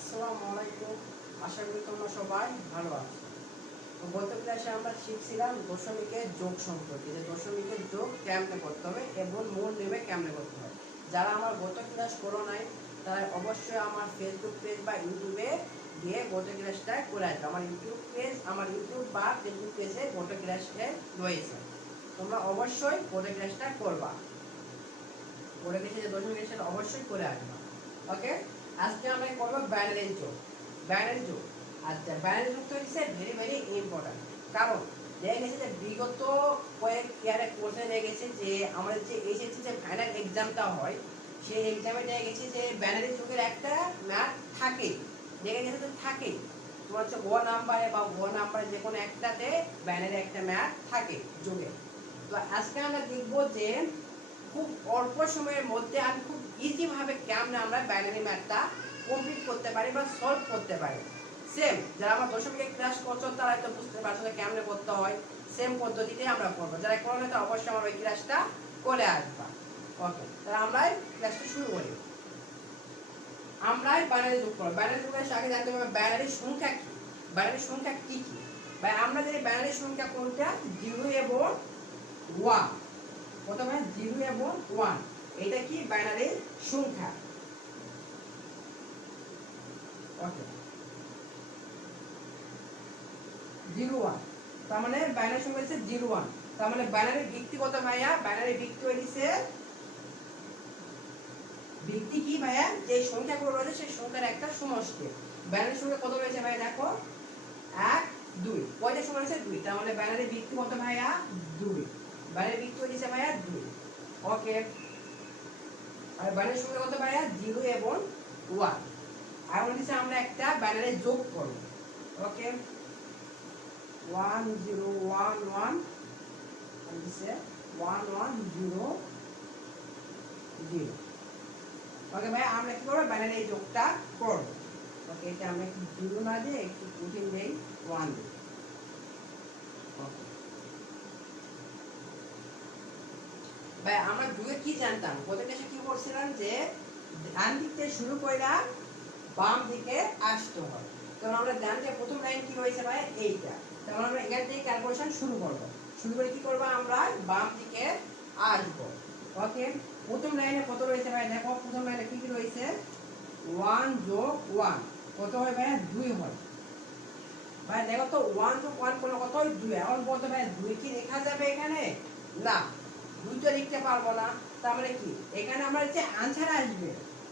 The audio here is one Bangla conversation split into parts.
আসসালামু আলাইকুম। আশা করি তোমরা সবাই ভালো আছো। তো গত ক্লাসে আমরা শিখছিলাম দশমিকের যোগ সম্পর্কে, যে দশমিকের যোগ কেমনে করতে হবে এবং মূল নেমে কেমনে করতে হবে। যারা আমার গত ক্লাস করো নাই তারা অবশ্যই আমার ফেসবুক পেজ বা ইউটিউবে গিয়ে গত ক্লাসটা করে আসবে। আমার ইউটিউব বা ফেসবুক পেজে গত ক্লাসটা রয়েছে। তোমরা অবশ্যই গত ক্লাসটা করবা, করে দেখে যে দশমিক সেটা অবশ্যই করে আসবা। ওকে, আজকে আমরা করব বাইনারি যোগ। বাইনারি যোগ, আচ্ছা বাইনারি যোগটা হচ্ছে ভেরি ভেরি ইম্পর্টেন্ট। কারণ দেখা গেছে যে বিগত কয়েক ইয়ারে কোর্সে দেখা গেছে যে আমাদের যে এইচএসসি যে ফাইনাল এক্সামটা হয়, সেই এক্সামে দেখা গেছে যে বাইনারি যোগের একটা ম্যাথ থাকে, দেখা গেছে যে থাকে তোমার হচ্ছে ও নাম্বারে বা ও নাম্বারে যে কোনো একটাতে বাইনারি একটা ম্যাথ থাকে যোগে। তো আজকে আমরা দেখব যে খুব অল্প সময়ের মধ্যে আমি খুব ইজিভাবে কেমনে আমরা বাইনারি ম্যাথটা কমপ্লিট করতে পারি বা সলভ করতে পারি। সেম যারা আমার দশমিকের ক্লাস করছো তারা তো বুঝতে পারছো যে কেমনে করতে হয়, সেম পদ্ধতিতে আমরা করবো। যারা করো না তারা অবশ্যই আমার ওই ক্লাসটা করে আসবা। ওকে, তাহলে আমরা ক্লাসটা শুরু করি। আমরা বাইনারি যোগ করবো। বাইনারি যোগের আগে জানতে হবে বাইনারি সংখ্যা কি, বাইনারি সংখ্যা কি কি। ভাই আমরা জানি বাইনারি সংখ্যা কোনটা, 0 এবং 1। প্রথমে 0 এবং 1, এটা কি বাইনারি সংখ্যা। ওকে, 0 1, তার মানে বাইনারি সংখ্যা হচ্ছে 0 1। তার মানে বাইনারি ভিত্তি কত ভাইয়া? বাইনারি ভিত্তি হইছে ভিত্তি কি ভাইয়া? যে সংখ্যাগুলো রয়েছে সেই সংখ্যার একটা সমষ্টি। বাইনারি সংখ্যা কত রয়েছে ভাইয়া? দেখো 1 2, কয়টা সংখ্যা রয়েছে? 2। তার মানে বাইনারি ভিত্তি কত ভাইয়া? 2। বাইনারি ভিত্তি হইছে ভাইয়া 2। ওকে, আর বাইনারি সংখ্যা কত ভাইয়া? 0 এবং 1। আর হচ্ছে আমরা একটা বাইনারি যোগ করব। ওকে, 1 0 1 1 আর হচ্ছে 1 1 0 0। ওকে ভাই, আমরা কি করব? বাইনারি যোগটা করব। ওকে, এটা আমরা একটু 0 না দিয়ে একটু কঠিন দেই, 1 দিই। ওকে ভাই, আমরা যোগে কি জানতাম? প্রথমে এসে কি করছিলাম যে ডান দিক থেকে শুরু কইরা বাম দিকে আসতে হয়। তখন আমরা ডান দিকে প্রথম লাইন কি রয়েছে ভাই? এইটা। তখন আমরা এখান থেকে ক্যালকুলেশন শুরু করব। শুরু করে কি করব? আমরা বাম দিকে আসব। ওকে, প্রথম লাইনে কত রয়েছে ভাই? দেখো প্রথম লাইনে কি কি রয়েছে? 1 যোগ 1 কত হয় ভাই? 2 হয়। ভাই দেখো তো 1 যোগ 1 কোন কত হয়? 2। এখন বলতে ভাই 2 কি লেখা যাবে এখানে? না, 2 তো লিখতে পারবো না। তার মানে কি এখানে আমরা যে आंसर আসবে,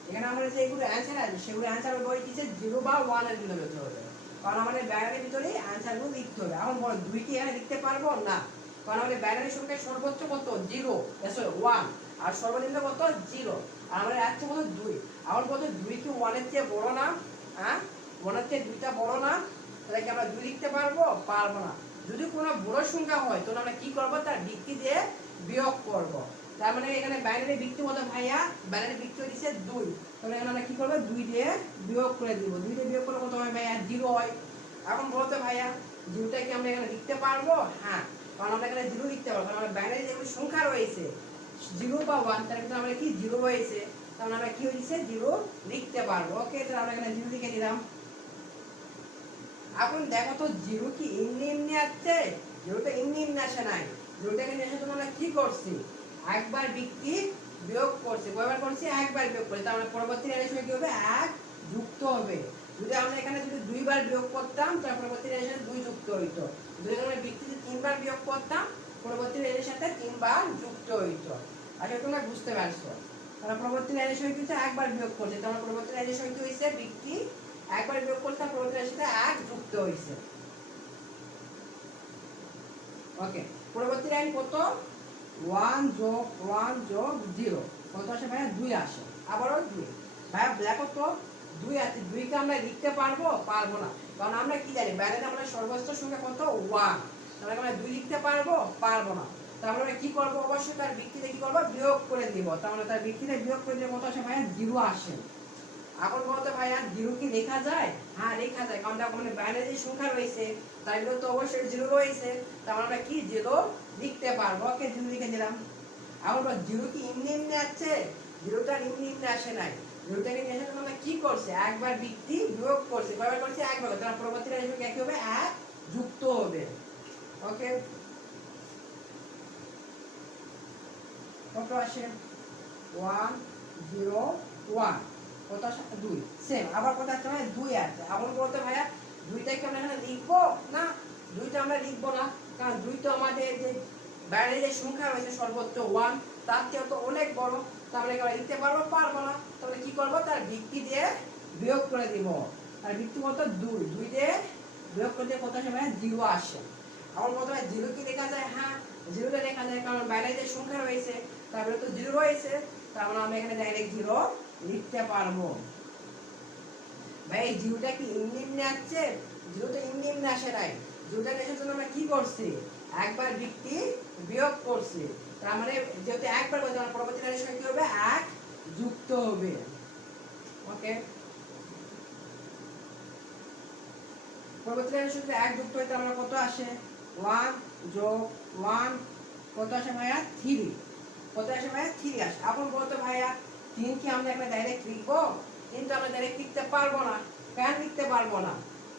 এখানে আমরা যে এগুলো आंसर আসবে সেগুলো आंसर বই দিতে 0 বা 1 এর ভিতরে হতে হবে। কারণ আমাদের বাইনারির ভিতরে आंसर গুলো লিখতে হবে। এখন বল 2 কি এখানে লিখতে পারবো না? কারণ আমাদের বাইনারি সংখ্যা সর্বোচ্চ কত? 0 সরি 1, আর সর্বনিম্ন কত? 0। আর আমাদের আছে কত? 2। এখন বলতো 2 কি 1 এর চেয়ে বড় না? হ্যাঁ, 1 এর চেয়ে 2টা বড় না? তাহলে কি আমরা 2 লিখতে পারবো? পারবো না। যদি কোনো বড় সংখ্যা হয় তাহলে আমরা কি করব? তার ভিত্তি দিয়ে বিয়োগ করব। তার মানে এখানে বাইনারি ভিত্তি কত ভাইয়া? বাইনারি ভিত্তি হচ্ছে 2। তাহলে এখানে আমরা কি করব? 2 দিয়ে বিয়োগ করে দিব। 2 দিয়ে বিয়োগ করলে কত হয় ভাইয়া? 0 হয়। এখন বলতে ভাইয়া 0টা কি আমরা এখানে লিখতে পারবো? হ্যাঁ, কারণ আমরা এখানে 0 লিখতে পারবো। কারণ আমরা বাইনারি যেগুলো সংখ্যা রয়েছে 0 বা 1, তার ভিতরে আমরা কি 0 রয়েছে, তাহলে আমরা কি হইছে 0 লিখতে পারবো। ওকে, তাহলে আমরা এখানে 0 লিখে দিলাম। এখন দেখো তো 0 কি এমনি এমনি আসছে? 0টা এমনি এমনি আসে নাই। 0টাকে নিয়ে আসার জন্য আমরা কি করছি? একবার ভিত্তি বিয়োগ করছি। কয়বার করছি? একবার বিয়োগ করছি। তার মানে পরবর্তী লাইনের সঙ্গে কি হবে? 1 যুক্ত হবে। যদি আমরা এখানে যদি 2 বার বিয়োগ করতাম তার পরবর্তী লাইনের সাথে 2 যুক্ত হইতো। যদি আমরা ভিত্তিতে 3 বার বিয়োগ করতাম পরবর্তী লাইনের সাথে 3 বার যুক্ত হইতো। আচ্ছা, তোমরা বুঝতে পারছো? তাহলে পরবর্তী লাইনের সঙ্গে কিন্তু একবার বিয়োগ করছে। তাহলে পরবর্তী লাইনের সঙ্গে কি হইছে? ভিত্তি একবার বিয়োগ করতে পরবর্তী লাইনের সাথে 1 যুক্ত হইছে। ওকে, পরবর্তী লাইন কত? 1 যোগ 1 যোগ 0 কত আসে ভাইয়া? 2 আসে। আবারও 2। ভাইয়া দেখো তো 2 আছে, 2 কে আমরা লিখতে পারবো? পারবো না। কারণ আমরা কি জানি বাইনারি আমরা সর্বোচ্চ সংখ্যা কত? 1। তাহলে আমরা 2 লিখতে পারবো? পারবো না। তাহলে আমরা কি করব? অবশ্যই তার ভিত্তিতে কি করব? বিয়োগ করে দিব। তাহলে তার ভিত্তিতে বিয়োগ করে দিলে কত আসে ভাইয়া? 0 আসে। এখন বলতে ভাইয়া 0 কি লেখা যায়? হ্যাঁ, লেখা যায়। কারণ দেখো মানে বাইনারি যে সংখ্যা রয়েছে তার ভিতরে তো অবশ্যই 0 রয়েছে। তাহলে আমরা কি 0 লিখতে পারবো। ওকে, 0 লিখে দিলাম। এখন 0 কি এমনি এমনি আসছে? 0টা এমনি এমনি আসে নাই। জিরোটাকে নিয়ে আসার জন্য আমরা কি করছে, একবার ভিত্তি বিয়োগ করছে, কয়বার করছে, একবার। তাহলে পরবর্তী রাশির সঙ্গে কি হবে, এক যুক্ত হবে। ওকে, কত আসে, 1 0 1, কত আসে 2, সেম। আবার কত আসছে ভাই, 2 আসছে। এখন বলতে ভাইয়া 2টাকে আমরা এখানে লিখবো না, 2টা আমরা লিখবো না, কারণ 2 তো আমাদের যে বাইরে যে সংখ্যা রয়েছে সর্বোচ্চ 1, তার থেকে তো অনেক বড়, তো আমরা এখানে লিখতে পারবো পারবো না। তাহলে কি করব, তার ভিত্তি দিয়ে বিয়োগ করে দিব। আর ভিত্তি কত, 2, 2 দিয়ে বিয়োগ করে দিয়ে কত আসে ভাই, 0 আসে। এখন বলতে ভাই 0 কি লেখা যায়, হ্যাঁ 0টা লেখা যায়, কারণ বাইরে যে সংখ্যা রয়েছে তারপরে তো 0 রয়েছে, তার মানে আমরা এখানে ডাইরেক্ট 0 লিখতে পারবো। ভাই এই 0টা কি এমনি এমনি আসছে, 0 তো এমনি এমনি আসে নাই। 0টা আসার জন্য আমরা কি করছি, একবার ভিত্তি বিয়োগ করছি। তার মানে যেহেতু একবার করছি, আমরা পরবর্তী রাশির সঙ্গে কি হবে, 1 যুক্ত হবে। ওকে, পরবর্তী রাশির সঙ্গে 1 যুক্ত হইতে আমরা কত আসে, 1 যোগ 1, কত আসে ভাইয়া, 3, কত আসে ভাইয়া, 3 আসে। এখন বলতো ভাইয়া 3 কি আমরা এখানে ডাইরেক্ট লিখবো, কিন্তু আমরা ডাইরেক্ট লিখতে পারবো না। কেন লিখতে পারবো না,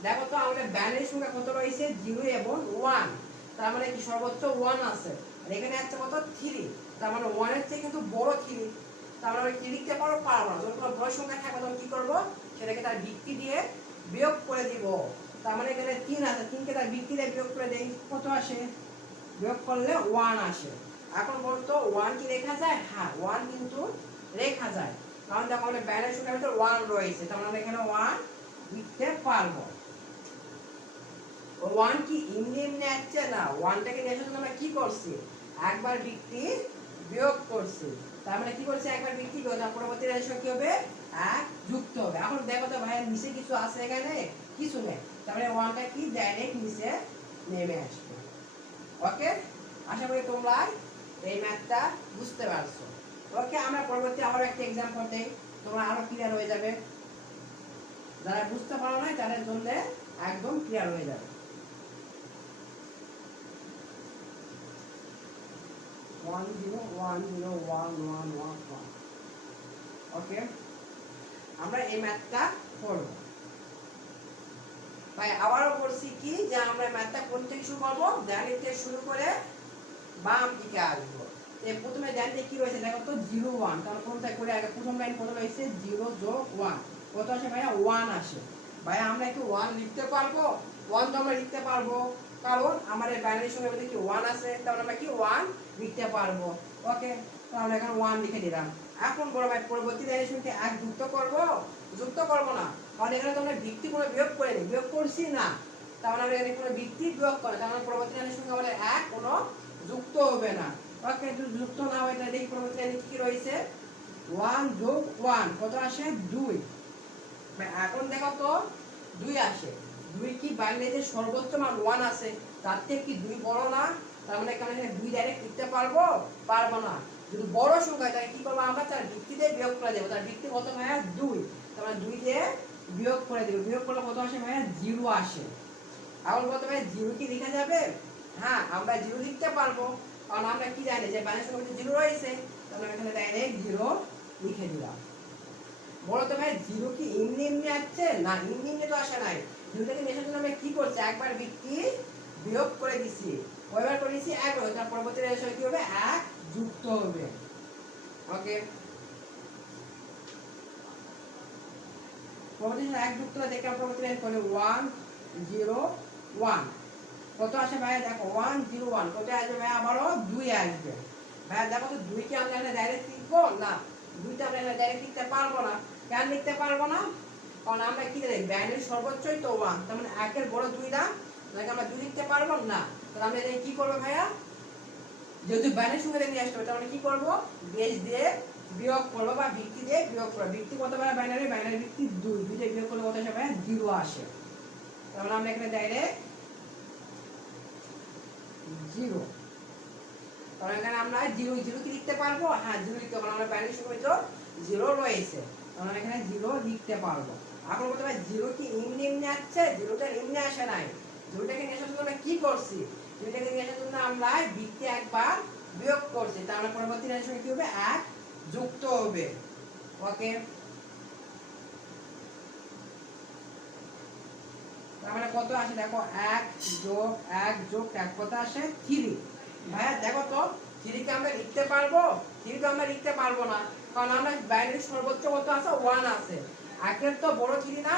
দেখো তো আমাদের ব্যানের সংখ্যা কত রয়েছে, 0 এবং 1, তার মানে কি সর্বোচ্চ 1 আছে, আর এখানে আছে কত, 3, তার মানে 1 এর চেয়ে কিন্তু বড় 3, তার মানে কি লিখতে পারবো, পারবো না। যখন কোনো বড় সংখ্যা থাকবে তখন কি করবো, সেটাকে তার ভিত্তি দিয়ে বিয়োগ করে দিব। তার মানে এখানে 3 আছে, 3 কে তার ভিত্তি দিয়ে বিয়োগ করে দেই, কত আসে, বিয়োগ করলে 1 আসে। এখন বলতো 1 কি লেখা যায়, হ্যাঁ 1 কিন্তু লেখা যায়, কারণ দেখো আমাদের ব্যানের সংখ্যার ভিতরে 1 রয়েছে, তার মানে এখানে 1 লিখতে পারবো। 1 কি এমনি এমনি আসছে না, 1টাকে নিয়ে আসার জন্য আমরা কি করছি, একবার ভিত্তি বিয়োগ করছি। তার মানে কি করছি, একবার ভিত্তি বিয়োগ, তার পরবর্তী রাশির সঙ্গে কি হবে, 1 যুক্ত হবে। এখন দেখো তো ভাই নিচে কিছু আছে, এখানে কিছু নেই, তার মানে 1টা কি ডাইরেক্ট নিচে নেমে আসবে। ওকে, আশা করি তোমরা এই ম্যাথটা বুঝতে পারছো। ওকে, আমরা পরবর্তী আবার একটা एग्जांपल দেই, তোমরা আরো ক্লিয়ার হয়ে যাবে। যারা বুঝতে পারো না তাদের জন্য একদম ক্লিয়ার হয়ে যাবে। 1 0 1 0 1 1 1 1। ওকে, আমরা এই ম্যাথটা করব। ভাই আবারও বলছি কি, যে আমরা ম্যাথটা কোন থেকে শুরু করব, ডান থেকে শুরু করে বাম দিকে আসবো। এই প্রথমে ডান দিকে কি রয়েছে দেখো তো, 0 1, তাহলে কোনটা করে আগে প্রথম লাইন কত রয়েছে, 0 যোগ 1, কত আসে ভাইয়া, 1 আসে। ভাই আমরা কি 1 লিখতে পারবো, 1 তো আমরা লিখতে পারবো, কারণ আমাদের বাইনারি সংখ্যার মধ্যে কি 1 আছে, তাহলে আমরা কি 1 লিখতে পারবো। ওকে, তাহলে এখানে 1 লিখে দিলাম। এখন বড় ভাই পরবর্তী লাইনের সঙ্গে 1 যুক্ত করব, যুক্ত করব না, কারণ এখানে তো আমরা ভিত্তি কোনো বিয়োগ করিনি, বিয়োগ করছি না, তাহলে আমরা এখানে কোনো ভিত্তি বিয়োগ করে, তার মানে পরবর্তী লাইনের সঙ্গে আমাদের 1 কোনো যুক্ত হবে না। ওকে, যদি যুক্ত না হয় তাহলে দেখি পরবর্তী লাইনে কি রয়েছে, 1 যোগ 1, কত আসে, 2। এখন দেখো তো 2 আসে, 2 কি বাইনারিতে সর্বোচ্চ মান 1 আছে, তার থেকে কি 2 বড় না, তার মানে এখানে 2 ডাইরেক্ট লিখতে পারবো, পারবো না। যদি বড় সংখ্যা তাহলে কি করব, আমরা তার ভিত্তি দিয়ে বিয়োগ করে দেব। তার ভিত্তি কত ভাইয়া, 2, তার মানে 2 দিয়ে বিয়োগ করে দেব। বিয়োগ করলে কত আসে ভাইয়া, 0 আসে। এখন বলতে ভাই 0 কি লেখা যাবে, হ্যাঁ আমরা 0 লিখতে পারবো, কারণ আমরা কি জানি যে বাইনারি সংখ্যার মধ্যে 0 রয়েছে, তাহলে এখানে ডাইরেক্ট 0 লিখে দিলাম। বলতো ভাই 0 কি এমনি এমনি আসছে না, এমনি এমনি তো আসে নাই। 0টাকে মেশার জন্য আমরা কি করছি, একবার ভিত্তি বিয়োগ করে দিছি, কয়বার করেছি, একবার। তার পরবর্তী রাশি কি হবে, 1 যুক্ত হবে। ওকে, পরবর্তী 1 যুক্ত হলে দেখলাম পরবর্তী রাশি করে 1 0 1, কত আসে ভাই দেখো, 1 0 1, কত আসবে ভাই, আবারও 2 আসবে। ভাই দেখো তো 2 কি আমরা এখানে ডাইরেক্ট লিখবো না, 2টা আমরা এখানে ডাইরেক্ট লিখতে পারবো না। কেন লিখতে পারবো না, কারণ আমরা কি জানি বাইনারি সর্বোচ্চই তো 1, তার মানে 1 এর বড় 2 না, তাহলে আমরা 2 লিখতে পারবো না। তাহলে আমরা এটা কি করব ভাইয়া, যেহেতু বাইনারি সংখ্যা নিয়ে আসতে হবে, তাহলে কি করব, বেস দিয়ে বিয়োগ করব বা ভিত্তি দিয়ে বিয়োগ করব। ভিত্তি কত ভাই, বাইনারি বাইনারি ভিত্তি 2, 2 দিয়ে বিয়োগ করলে কত আসে ভাই, 0 আসে। তাহলে আমরা এখানে ডাইরেক্ট 0, কারণ এখানে আমরা 0 0 কি লিখতে পারবো, হ্যাঁ 0 লিখতে পারবো, আমরা বাইনারি সংখ্যা তো 0 রয়েছে, আমরা এখানে 0 লিখতে পারবো। এখন বলতে ভাই 0 কি এমনি এমনি আসছে, 0টা এমনি আসে নাই। 0টাকে নিয়ে আসার জন্য আমরা কি করছি, 0টাকে নিয়ে আসার জন্য আমরা ভিত্তি একবার বিয়োগ করছি, তার মানে পরবর্তী রাশির সঙ্গে কি হবে, 1 যুক্ত হবে। ওকে, তার মানে কত আসে দেখো 1 যোগ 1 যোগ 1 কত আসে 3। ভাইয়া দেখো তো 3 কে আমরা লিখতে পারবো? 3 তো আমরা লিখতে পারবো না, কারণ আমরা বাইনারি সর্বোচ্চ কত আছে 1 আছে, আগের তো বড় 3 না,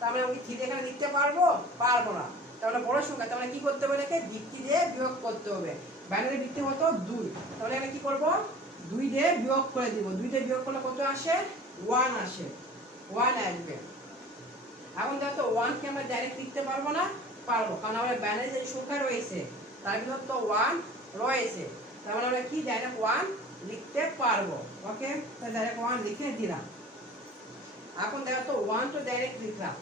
তার মানে আমি 3 এখানে লিখতে পারবো? পারবো না। তাহলে বড় সংখ্যা, তাহলে কি করতে হবে? এটাকে ভিত্তি দিয়ে বিয়োগ করতে হবে। বাইনারি ভিত্তি কত 2, তাহলে এখানে কি করব 2 দিয়ে বিয়োগ করে দিব। 2 দিয়ে বিয়োগ করলে কত আসে 1 আসে, 1 আসবে। এখন দেখো 1 কে আমরা ডাইরেক্ট লিখতে পারবো না? পারবো, কারণ আমাদের বাইনারি যে সংখ্যা রয়েছে তার ভিতর তো 1 রয়েছে, তার মানে আমরা কি ডাইরেক্ট 1 লিখতে পারবো। ওকে, তাহলে ডাইরেক্ট 1 লিখে দিলাম। এখন দেখো তো 1 তো ডাইরেক্ট লিখলাম,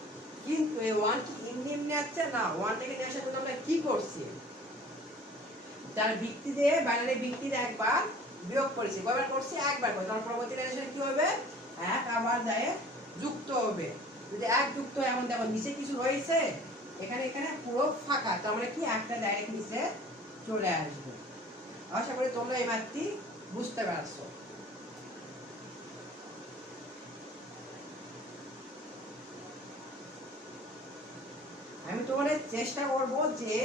কিন্তু এই 1 কি এমনি এমনি আসছে না, 1 থেকে নিয়ে আসার জন্য আমরা কি করছি? তার ভিত্তি দিয়ে বাইনারি ভিত্তি দিয়ে একবার বিয়োগ করেছি। কয়বার করছি? একবার করে। তার পরবর্তী রিলেশনে কি হবে? 1 আবার যায় যুক্ত হবে। যদি 1 যুক্ত হয়, এমন দেখো নিচে কিছু রয়েছে, এখানে এখানে পুরো ফাঁকা, তার মানে কি একটা ডাইরেক্ট নিচে চলে আসবে। আশা করি তোমরা এই ম্যাথটি বুঝতে পারছো। আমি তোমাদের চেষ্টা করব যে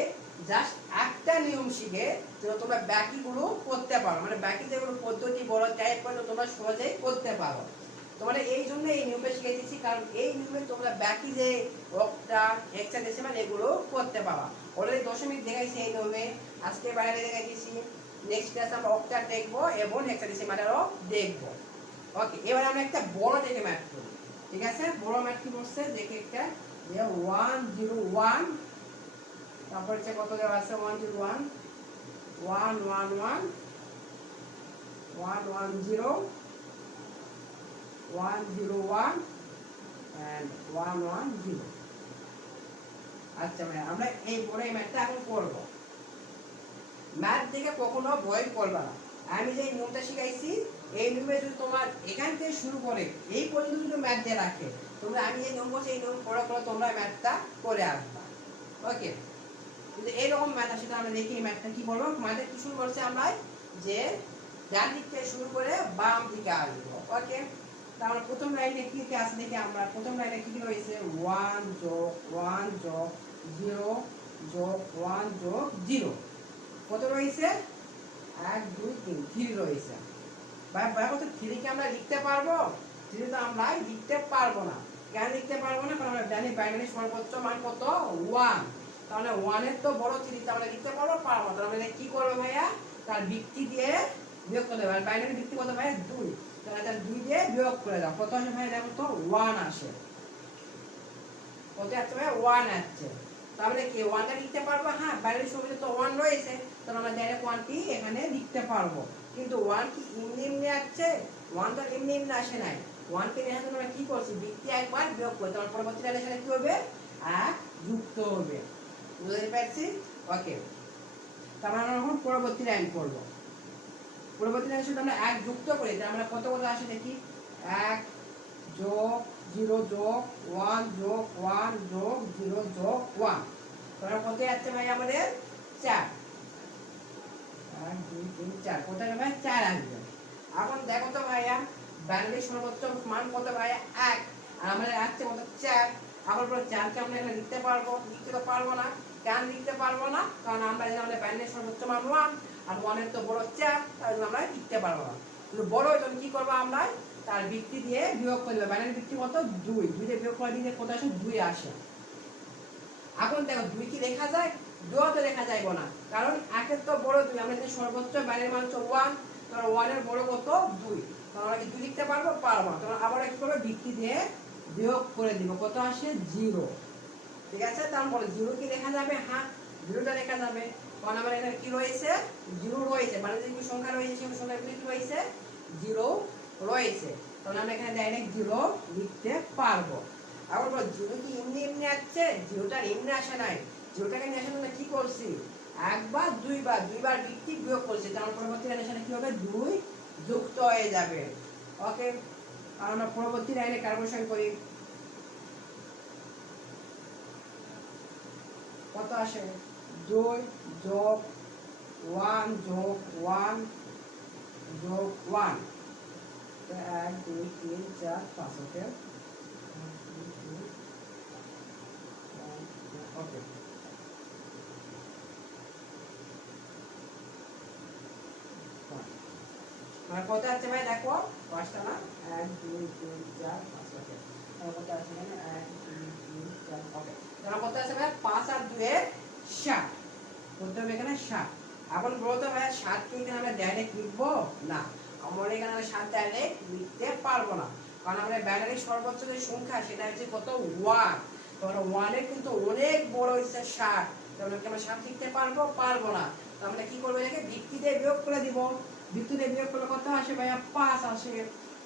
জাস্ট একটা নিয়ম শিখে যেন তোমরা বাকিগুলো করতে পারো, মানে বাকি যেগুলো পদ্ধতি বড় টাইপ করে তোমরা সহজেই করতে পারো। তোমাদের এই জন্য এই নিয়মটা শিখিয়ে দিচ্ছি, কারণ এই নিয়মে তোমরা বাকি যে অক্টাল হেক্সাডেসিমাল এগুলো করতে পারো। অলরেডি দশমিক দেখাইছি এই নিয়মে, আজকে বাইরে দেখাইছি। নেক্সট ক্লাসে আমরা অক্টাল দেখবো এবং হেক্সাডেসিমালেরও দেখবো। ওকে, এবার আমরা একটা বড় থেকে ম্যাথ করি। ঠিক আছে, বড় ম্যাথ কি বলছে দেখে একটা, যে 101, তারপর হচ্ছে কত দেওয়া আছে 101 111 110 101 and 110। আচ্ছা ভাই, আমরা এই বড় ম্যাথটা এখন করব। ম্যাথ দেখে কখনো ভয় করবে না। আমি যে নিয়মটা শিখাইছি এই নিয়মে যদি তোমার এখান থেকে শুরু করে এই পর্যন্ত যদি ম্যাথ দিয়ে রাখে, তোমরা আমি যে নিয়ম বলছি এই নিয়ম করে করে তোমরা ম্যাথটা করে আসবা। ওকে, কিন্তু এইরকম ম্যাথ আসে, আমরা দেখি এই ম্যাথটা কি বলবো। ম্যাথে কি শুরু করছে আমরা, যে ডান দিক থেকে শুরু করে বাম দিকে আসবো। ওকে, তাহলে প্রথম লাইনে কি কি আছে দেখি আমরা। প্রথম লাইনে কি কি রয়েছে 1 যোগ 1 যোগ 0 যোগ 1 যোগ 0, কত রয়েছে 1 2 3 3 রয়েছে। ভাই কত 3 কে আমরা লিখতে পারবো? 3 তো আমরা লিখতে পারবো না। কেন লিখতে পারবো না? কারণ আমরা জানি বাইনারি সর্বোচ্চ মান কত 1, তাহলে 1 এর তো বড় 3 তে আমরা লিখতে পারবো? পারবো। তাহলে কি করবো ভাইয়া, তার ভিত্তি দিয়ে বিয়োগ করতে হবে। বাইনারি ভিত্তি কত ভাইয়া 2, তাহলে তার 2 দিয়ে বিয়োগ করে দাও। কত আসে ভাইয়া দেখো তো 1 আসে। কত আসছে ভাইয়া 1 আসছে। তাহলে কি 1 টা লিখতে পারবো? হ্যাঁ, বাইনারি সংখ্যাতে তো 1 রয়েছে, তাহলে আমরা ডাইরেক্ট 1 টি এখানে লিখতে পারবো। কিন্তু 1 কি এমনি এমনি আসছে? 1 তো এমনি এমনি আসে নাই। 1 কে নিয়ে আমরা কি করছি? ভিত্তি একবার বিয়োগ করে, তারপর পরবর্তী রিলেশনে কি হবে 1 যুক্ত হবে। বুঝতে পারছি? ওকে, তারপর আমরা এখন পরবর্তী লাইন করব। পরবর্তী লাইনে শুধু আমরা 1 যুক্ত করি, তাহলে আমরা কত কত আসে দেখি। 1 যোগ 0 যোগ 1 যোগ 1 যোগ 0 যোগ 1, তাহলে কত আসছে ভাই আমাদের 4। 1 2 3 4, কোথায় ভাই 4 আসবে। এখন দেখো তো ভাইয়া বাইনারি সর্বোচ্চ মান কত ভাইয়া 1, আর আমাদের আসছে কত 4। আবার পরে 4 কে আমরা এখানে লিখতে পারবো? লিখতে তো পারবো না। কেন লিখতে পারবো না? কারণ আমরা জানি আমাদের বাইনারি সর্বোচ্চ মান 1, আর 1 এর তো বড় 4, তাই জন্য আমরা লিখতে পারবো না। কিন্তু বড় জন্য কি করবো আমরা, তার ভিত্তি দিয়ে বিয়োগ করে দেব। বাইনারি ভিত্তি কত 2, 2 দিয়ে বিয়োগ করে দিলে কত আসে 2 আসে। এখন দেখো 2 কি লেখা যায়? 2 তো লেখা যাইব না, কারণ 1 এর তো বড় 2, আমরা জানি সর্বোচ্চ বাইনারি মান হচ্ছে 1, তাহলে 1 এর বড় কত 2, তাহলে আমরা কি 2 লিখতে পারবো? পারবো না। তাহলে আবার কি করব, ভিত্তি দিয়ে বিয়োগ করে দিব। কত আসে 0। ঠিক আছে, তারপরে 0 কি লেখা যাবে? হ্যাঁ, 0টা লেখা যাবে, কারণ আমার এখানে কি রয়েছে 0 রয়েছে, মানে যে সংখ্যা রয়েছে সেই সংখ্যাগুলো কি রয়েছে 0 রয়েছে, তাহলে আমরা এখানে ডাইরেক্ট 0 লিখতে পারবো। আবার বল 0 কি এমনি এমনি আসছে? 0টা এমনি আসে নাই। 0টাকে নিয়ে আসার জন্য কি করছি? একবার দুইবার ভিত্তি বিয়োগ করছি, তাহলে পরবর্তী লাইনে কি হবে 2 যুক্ত হয়ে যাবে। ওকে, আর আমরা পরবর্তী লাইনে ক্যালকুলেশন করি। কত আসে 2 যোগ 1 যোগ 1 যোগ 1, 1 2 3 4 5। ওকে, 1 2 3 4 5 ওকে, মানে কত আছে ভাই দেখো, পাঁচটা না, 1 2 3 4 5, ওকে কত আছে এখানে, 1 2 3 4, ওকে তাহলে কত আছে ভাই, 5 আর 2 এর 7, করতে হবে এখানে 7। এখন বলতো ভাই 7 কি এখানে আমরা ডাইরেক্ট লিখবো না, আমরা এখানে 7 ডাইরেক্ট লিখতে পারবো না, কারণ আমরা বাইনারি সর্বোচ্চ যে সংখ্যা সেটা হচ্ছে কত 1, তো আমরা 1 এর কিন্তু অনেক বড় হচ্ছে 7, তাহলে কি আমরা 7 লিখতে পারবো না, তো আমরা কি করব, এটাকে ভিত্তি দিয়ে বিয়োগ করে দিব, ভিত্তি দিয়ে বিয়োগ করলে কত আসে ভাইয়া 5 আসে,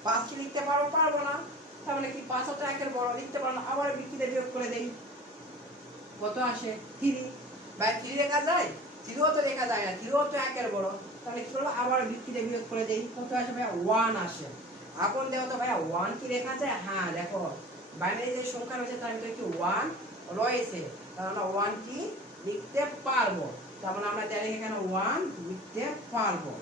5 কি লিখতে পারবো না, তাহলে কি 5 তো একের বড় লিখতে পারবো না, আবার ভিত্তি দিয়ে বিয়োগ করে দেই, কত আসে 3, ভাই 3 লেখা যায়, 3 তো লেখা যায় না, 3 তো একের বড়, তাহলে কি করব, আবার ভিত্তি দিয়ে বিয়োগ করে দেই, কত আসে ভাইয়া 1 আসে। এখন দেখো তো ভাইয়া 1 কি লেখা যায়, হ্যাঁ দেখো বাইনারি যে সংখ্যা রয়েছে তার ভিতরে কি 1 রয়েছে, তাহলে আমরা 1 কি লিখতে পারবো, তাহলে আমরা ডাইরেক্ট এখানে 1 লিখতে পারবো।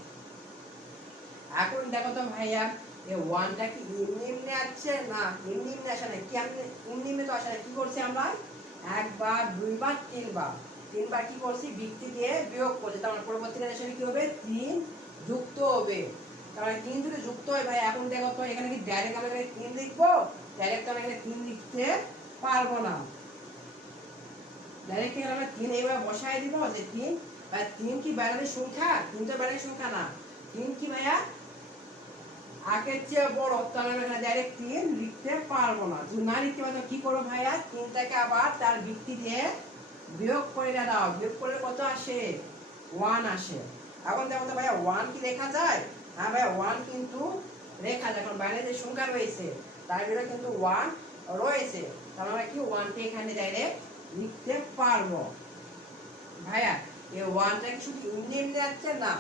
এখন দেখো তো ভাইয়া এই 1টা কি নিম্নে আসছে না, নিম্নে আসে না, কি আমি নিম্নে তো আসে না, কি করছি আমরা একবার দুইবার তিনবার কি করছি, ভিত্তি দিয়ে বিয়োগ করছি, তাহলে পরবর্তী রেশনে কি হবে 3 যুক্ত হবে, তাহলে 3 যদি যুক্ত হয় ভাই, এখন দেখো তো এখানে কি ডাইরেক্ট আমরা এখানে 3 লিখবো, ডাইরেক্ট আমরা এখানে 3 লিখতে পারবো না, ডাইরেক্ট এখানে আমরা 3 এইভাবে বসায় দিব যে 3, ভাই 3 কি বাইনারি সংখ্যা, 3 তো বাইনারি সংখ্যা না, 3 কি ভাইয়া আগের চেয়ে বড়, তাহলে আমরা এখানে ডাইরেক্ট 3 লিখতে পারবো না, যদি না লিখতে পারো কি করবো ভাইয়া, 3টাকে আবার তার ভিত্তি দিয়ে বিয়োগ করে দাও, বিয়োগ করলে কত আসে 1 আসে। এখন দেখো তো ভাইয়া 1 কি লেখা যায়, হ্যাঁ ভাইয়া 1 কিন্তু লেখা যায়, কারণ বাইরে যে সংখ্যা রয়েছে তার ভিতরে কিন্তু 1 রয়েছে, তাহলে আমরা কি 1 কে এখানে ডাইরেক্ট লিখতে পারবো। ভাইয়া এই 1টা কি শুধু এমনি আসছে না,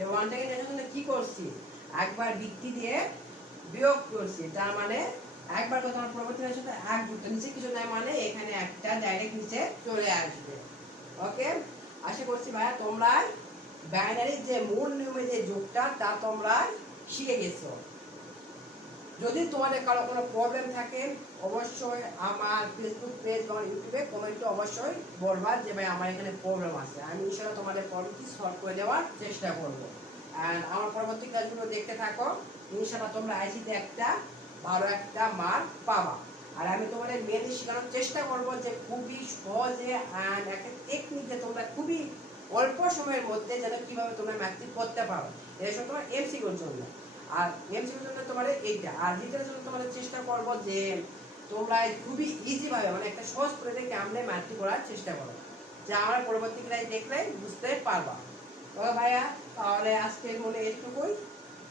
এই 1টাকে নেওয়ার জন্য কি করছি, একবার ভিত্তি দিয়ে বিয়োগ করছি, তার মানে একবার কথা আমার পরবর্তী সাথে এক যুক্ত নিচে কিছু নাই, মানে এখানে একটা ডাইরেক্ট নিচে চলে আসবে। ওকে, আশা করছি ভাইয়া তোমরা বাইনারি যে মূল নিয়মে যে যোগটা তা তোমরা শিখে গেছো। যদি তোমাদের কারো কোনো প্রবলেম থাকে অবশ্যই আমার ফেসবুক পেজ বা ইউটিউবে কমেন্টে অবশ্যই বলবা যে ভাই আমার এখানে প্রবলেম আছে, আমি ইনশাআল্লাহ তোমাদের প্রবলেমটি সলভ করে দেওয়ার চেষ্টা করবো। আর আমার পরবর্তী ক্লাসগুলো দেখতে থাকো, ইনশাআল্লাহ তোমরা আইসিতে একটা ভালো একটা মার্ক পাবা। আর আমি তোমাদের মেনলি শেখানোর চেষ্টা করবো যে খুবই সহজে অ্যান্ড একটা টেকনিকে তোমরা খুবই অল্প সময়ের মধ্যে যেন কিভাবে তোমরা ম্যাথটি করতে পারো, এসব তোমার এমসিকিউর জন্য। আর এমসিকিউর জন্য তোমাদের এইটা, আর যেটার জন্য তোমাদের চেষ্টা করবো যে তোমরা খুবই ইজি ভাবে মানে একটা সহজ করে দেখে আমরা ম্যাথটি করার চেষ্টা করো, যা আমরা পরবর্তী ক্লাস দেখলে বুঝতে পারবা। ওকে ভাইয়া, তাহলে আজকের মনে এইটুকুই।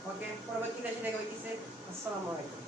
ওকে, পরবর্তী ক্লাসে দেখা হইতেছে। আসসালামু আলাইকুম।